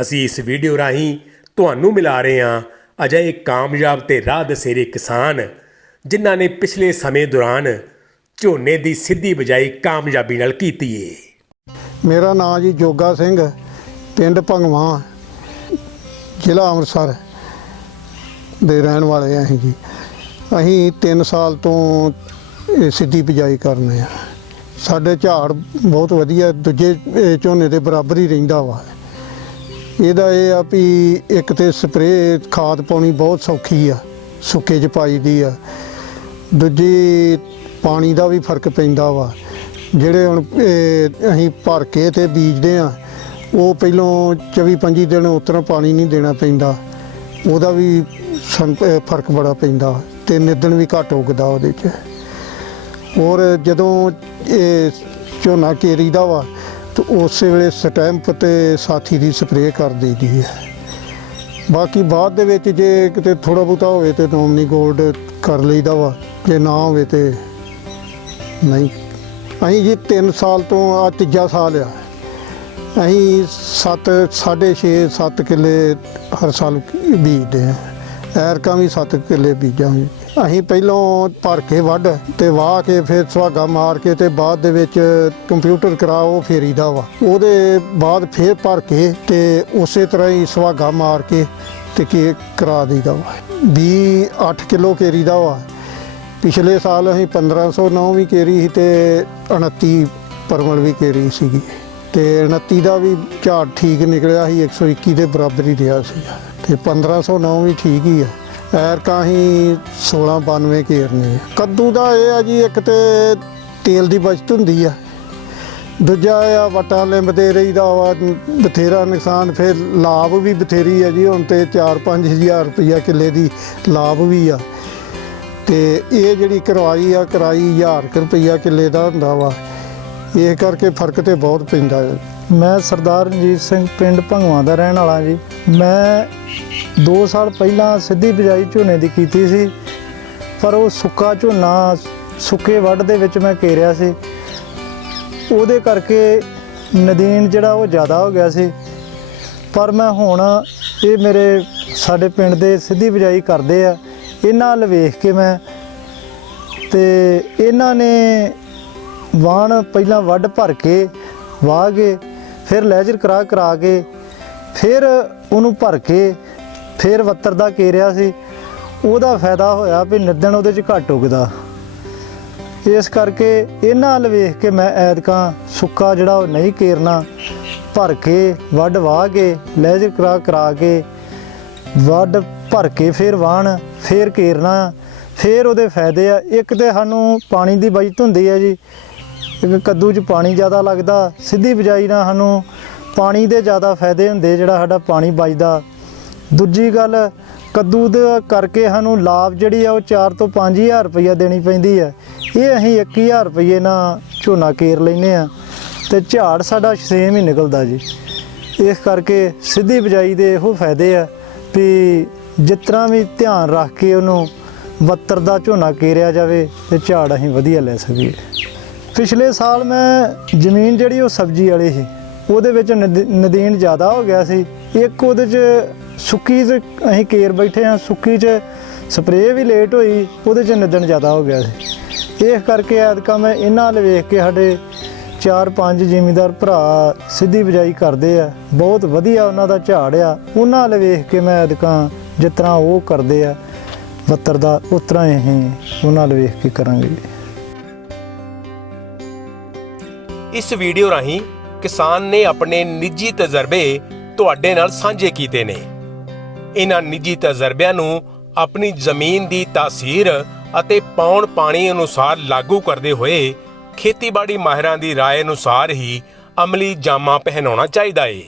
ਅਸੀਂ ਇਸ ਵੀਡੀਓ ਰਾਹੀਂ ਤੁਹਾਨੂੰ ਮਿਲਾ ਰਹੇ ਹਾਂ ਅਜਿਹੇ ਕਾਮਯਾਬ ਤੇ ਰਾਹ ਦਸੇਰੇ ਕਿਸਾਨ, ਜਿਨ੍ਹਾਂ ਨੇ ਪਿਛਲੇ ਸਮੇਂ ਦੌਰਾਨ ਝੋਨੇ ਦੀ ਸਿੱਧੀ ਬਜਾਈ ਕਾਮਯਾਬੀ ਨਾਲ ਕੀਤੀ ਏ। ਮੇਰਾ ਨਾਮ ਜੀ ਜੋਗਾ ਸਿੰਘ, ਪਿੰਡ ਭੰਗਵਾ, ਜ਼ਿਲ੍ਹਾ ਅੰਮ੍ਰਿਤਸਰ ਦੇ ਰਹਿਣ ਵਾਲੇ ਆ ਅਸੀਂ ਜੀ। ਅਸੀਂ 3 ਸਾਲ ਤੋਂ ਇਹ ਸਿੱਧੀ ਬਿਜਾਈ ਕਰਨੇ ਆ ਸਾਡੇ ਝਾੜ ਬਹੁਤ ਵਧੀਆ, ਦੂਜੇ ਝੋਨੇ ਦੇ ਬਰਾਬਰ ਹੀ ਰਹਿੰਦਾ ਵਾ। ਇਹਦਾ ਇਹ ਆ ਵੀ ਇੱਕ ਤੇ ਸਪਰੇਅ ਖਾਦ ਪਾਉਣੀ ਬਹੁਤ ਸੌਖੀ ਆ ਸੁੱਕੇ ਚ ਪਾਈ ਦੀ ਆ। ਦੂਜੀ ਪਾਣੀ ਦਾ ਵੀ ਫ਼ਰਕ ਪੈਂਦਾ ਵਾ। ਜਿਹੜੇ ਹੁਣ ਅਸੀਂ ਭਰ ਕੇ ਤੇ ਬੀਜਦੇ ਆ ਉਹ ਪਹਿਲੋਂ 24 25 ਦਿਨ ਉਤਰਾ ਪਾਣੀ ਨਹੀਂ ਦੇਣਾ ਪੈਂਦਾ। ਉਹਦਾ ਵੀ ਸਾਨੂੰ, ਫ਼ਰਕ ਬੜਾ ਪੈਂਦਾ ਤੇ ਨਿੱਦਣ ਵੀ ਘੱਟ ਉਗਦਾ ਉਹਦੇ 'ਚ। ਔਰ ਜਦੋਂ ਇਹ ਝੋਨਾ ਕੇਰੀ ਦਾ ਵਾ ਤੇ ਉਸੇ ਵੇਲੇ ਸਟੈਂਪ ਤੇ ਸਾਥੀ ਦੀ ਸਪਰੇਅ ਕਰ ਦਈਦੀ ਹੈ। ਬਾਕੀ ਬਾਅਦ ਦੇ ਵਿੱਚ ਜੇ ਕਿਤੇ ਥੋੜਾ ਬਹੁਤਾ ਹੋਵੇ ਤੇ ਨੋਮਨੀ ਗੋਲਡ ਕਰ ਲਈਦਾ ਵਾ। ਜੇ ਨਾ ਹੋਵੇ ਤੇ ਨਹੀਂ। ਅਸੀਂ ਜੀ 3 ਸਾਲ ਤੋਂ ਆ ਤੀਜਾ ਸਾਲ ਆ। ਅਸੀਂ 7 6.5 7 ਕਿੱਲੇ ਹਰ ਸਾਲ ਬੀਜਦੇ ਆ ਐਰਕਾਂ ਵੀ 7 ਕਿੱਲੇ ਬੀਜਾਂਗੇ। ਅਸੀਂ ਪਹਿਲੋਂ ਭਰ ਕੇ ਵੱਢ ਤੇ ਵਾਹ ਕੇ ਫਿਰ ਸੁਹਾਗਾ ਮਾਰ ਕੇ ਤੇ ਬਾਅਦ ਦੇ ਵਿੱਚ ਕੰਪਿਊਟਰ ਕਰਾ ਉਹ ਫੇਰੀਦਾ ਵਾ। ਉਹਦੇ ਬਾਅਦ ਫਿਰ ਭਰ ਕੇ ਤੇ ਉਸੇ ਤਰ੍ਹਾਂ ਹੀ ਸੁਹਾਗਾ ਮਾਰ ਕੇ ਤੇ ਕੀ ਕਰਾ ਦਈਦਾ ਵਾ। 20 8 ਕਿਲੋ ਕੇਰੀ ਦਾ ਵਾ। ਪਿਛਲੇ ਸਾਲ ਅਸੀਂ 1509 ਵੀ ਕੇਰੀ ਸੀ ਤੇ 29 ਪਰਮਲ ਵੀ ਕੇਰੀ ਸੀਗੀ। ਤੇ 29 ਦਾ ਵੀ ਝਾੜ ਠੀਕ ਨਿਕਲਿਆ ਸੀ 121 ਦੇ ਬਰਾਬਰ ਹੀ ਰਿਹਾ ਸੀ ਤੇ 1509 ਵੀ ਠੀਕ ਹੀ ਆ। ਐਰਕਾਂ ਹੀ 1692 ਕੇਰਨੇ ਆ ਕੱਦੂ ਦਾ ਇਹ ਆ ਜੀ, ਇੱਕ ਤੇ ਤੇਲ ਦੀ ਬਚਤ ਹੁੰਦੀ ਆ। ਦੂਜਾ ਆ, ਵਟਾਂ ਲਿੰਬਦੇ ਰਹੀਦਾ ਵਾ, ਬਥੇਰਾ ਨੁਕਸਾਨ, ਫਿਰ ਲਾਭ ਵੀ ਬਥੇਰੀ ਆ ਜੀ। ਹੁਣ ਤੇ 4-5000 ਰੁਪਈਆ ਕਿੱਲੇ ਦੀ ਲਾਭ ਵੀ ਆ। ਤੇ ਇਹ ਜਿਹੜੀ ਕਰਵਾਈ ਆ, ਕਰਾਈ 1000 ਕੁ ਰੁਪਈਆ ਕਿੱਲੇ ਦਾ ਹੁੰਦਾ ਵਾ। ਇਹ ਕਰਕੇ ਫ਼ਰਕ ਤੇ ਬਹੁਤ ਪੈਂਦਾ ਹੈ ਮੈਂ ਸਰਦਾਰ ਰਣਜੀਤ ਸਿੰਘ ਪਿੰਡ ਭੰਗਵਾ ਦਾ ਰਹਿਣ ਵਾਲਾ ਜੀ। ਮੈਂ 2 ਸਾਲ ਪਹਿਲਾਂ ਸਿੱਧੀ ਬਿਜਾਈ ਝੋਨੇ ਦੀ ਕੀਤੀ ਸੀ, ਪਰ ਉਹ ਸੁੱਕਾ ਝੋਨਾ ਸੁੱਕੇ ਵੱਢ ਦੇ ਵਿੱਚ ਮੈਂ ਕੇਰਿਆ ਸੀ। ਉਹਦੇ ਕਰਕੇ ਨਦੀਨ ਜਿਹੜਾ ਉਹ ਜ਼ਿਆਦਾ ਹੋ ਗਿਆ ਸੀ। ਪਰ ਮੈਂ ਹੁਣ ਇਹ ਮੇਰੇ ਸਾਡੇ ਪਿੰਡ ਦੇ ਸਿੱਧੀ ਬਿਜਾਈ ਕਰਦੇ ਆ। ਇਹਨਾਂ ਵੱਲ ਵੇਖ ਕੇ ਮੈਂ ਤੇ ਇਹਨਾਂ ਨੇ ਵਾਣ ਪਹਿਲਾਂ ਵੱਢ ਭਰ ਕੇ, ਵਾਹ ਕੇ, ਫਿਰ ਲੈਜਰ ਕਰਾ ਕਰਾ ਕੇ, ਫਿਰ ਉਹਨੂੰ ਭਰ ਕੇ ਫਿਰ ਵੱਤਰ ਦਾ ਕੇਰਿਆ ਸੀ। ਉਹਦਾ ਫਾਇਦਾ ਹੋਇਆ ਵੀ ਨਿੱਦਣ ਉਹਦੇ 'ਚ ਘੱਟ ਉਗਦਾ। ਇਸ ਕਰਕੇ ਇਹਨਾਂ ਵੱਲ ਵੇਖ ਕੇ ਮੈਂ ਐਤਕਾਂ ਸੁੱਕਾ ਜਿਹੜਾ ਉਹ ਨਹੀਂ ਕੇਰਨਾ, ਭਰ ਕੇ, ਵੱਢ ਵਾਹ ਕੇ ਲੈਜਰ ਕਰਾ ਕਰਾ ਕੇ, ਵੱਢ ਭਰ ਕੇ ਫਿਰ ਵਾਣ ਫਿਰ ਕੇਰਨਾ, ਫਿਰ ਉਹਦੇ ਫਾਇਦੇ ਆ। ਇੱਕ ਤੇ ਸਾਨੂੰ ਪਾਣੀ ਦੀ ਬਚਤ ਹੁੰਦੀ ਹੈ ਜੀ। ਇੱਕ ਕੱਦੂ 'ਚ ਪਾਣੀ ਜ਼ਿਆਦਾ ਲੱਗਦਾ, ਸਿੱਧੀ ਬਿਜਾਈ ਨਾਲ ਸਾਨੂੰ ਪਾਣੀ ਦੇ ਜ਼ਿਆਦਾ ਫਾਇਦੇ ਹੁੰਦੇ ਜਿਹੜਾ ਸਾਡਾ ਪਾਣੀ ਬਚਦਾ। ਦੂਜੀ ਗੱਲ, ਕੱਦੂ ਦਾ ਕਰਕੇ ਸਾਨੂੰ ਲਾਭ ਜਿਹੜੀ ਆ ਉਹ 4 ਤੋਂ 5000 ਰੁਪਈਆ ਦੇਣੀ ਪੈਂਦੀ ਹੈ ਇਹ ਅਸੀਂ 1000 ਰੁਪਈਏ ਨਾਲ ਝੋਨਾ ਕੇਰ ਲੈਨੇ ਆ ਤੇ ਝਾੜ ਸਾਡਾ ਸੇਮ ਹੀ ਨਿਕਲਦਾ ਜੀ। ਇਸ ਕਰਕੇ ਸਿੱਧੀ ਬਿਜਾਈ ਦੇ ਇਹੋ ਫਾਇਦੇ ਆ ਵੀ ਜਿਸ ਤਰ੍ਹਾਂ ਵੀ ਧਿਆਨ ਰੱਖ ਕੇ ਉਹਨੂੰ ਬੱਤਰ ਦਾ ਝੋਨਾ ਕੇਰਿਆ ਜਾਵੇ ਤੇ ਝਾੜ ਅਸੀਂ ਵਧੀਆ ਲੈ ਸਕੀਏ। ਪਿਛਲੇ ਸਾਲ ਮੈਂ ਜ਼ਮੀਨ ਜਿਹੜੀ ਉਹ ਸਬਜ਼ੀ ਵਾਲੀ ਸੀ, ਉਹਦੇ ਵਿੱਚ ਨਦ- ਨਦੀਨ ਜ਼ਿਆਦਾ ਹੋ ਗਿਆ ਸੀ। ਇੱਕ ਉਹਦੇ 'ਚ ਸੁੱਕੀ 'ਚ ਅਸੀਂ ਕੇਰ ਬੈਠੇ ਆ ਸੁੱਕੀ 'ਚ ਸਪਰੇਅ ਵੀ ਲੇਟ ਹੋਈ, ਉਹਦੇ 'ਚ ਨਦਣ ਜ਼ਿਆਦਾ ਹੋ ਗਿਆ ਸੀ। ਇਸ ਕਰਕੇ ਐਤਕਾਂ ਮੈਂ ਇਹਨਾਂ ਵੱਲ ਵੇਖ ਕੇ ਸਾਡੇ ਚਾਰ ਪੰਜ ਜ਼ਿਮੀਂਦਾਰ ਭਰਾ ਸਿੱਧੀ ਬਿਜਾਈ ਕਰਦੇ ਆ। ਬਹੁਤ ਵਧੀਆ ਉਹਨਾਂ ਦਾ ਝਾੜ ਆ। ਉਹਨਾਂ ਵੱਲ ਵੇਖ ਕੇ ਮੈਂ ਐਤਕਾਂ ਜਿਸ ਤਰ੍ਹਾਂ ਉਹ ਕਰਦੇ ਆ ਵੱਤਰ ਦਾ, ਉਸ ਤਰ੍ਹਾਂ ਅਸੀਂ ਉਹਨਾਂ ਵੱਲ ਵੇਖ ਕੇ ਕਰਾਂਗੇ। ਇਸ ਵੀਡੀਓ ਰਾਹੀਂ ਕਿਸਾਨ ਨੇ ਆਪਣੇ ਨਿੱਜੀ ਤਜਰਬੇ ਤੁਹਾਡੇ ਨਾਲ ਸਾਂਝੇ ਕੀਤੇ ਨੇ। ਇਹਨਾਂ ਨਿੱਜੀ ਤਜਰਬਿਆਂ ਨੂੰ ਆਪਣੀ ਜ਼ਮੀਨ ਦੀ ਤਾਸੀਰ ਅਤੇ ਪੌਣ ਪਾਣੀ ਅਨੁਸਾਰ ਲਾਗੂ ਕਰਦੇ ਹੋਏ ਖੇਤੀਬਾੜੀ ਮਾਹਿਰਾਂ ਦੀ رائے ਅਨੁਸਾਰ ਹੀ ਅਮਲੀ ਜਾਮਾ ਪਹਿਨਾਉਣਾ ਚਾਹੀਦਾ ਏ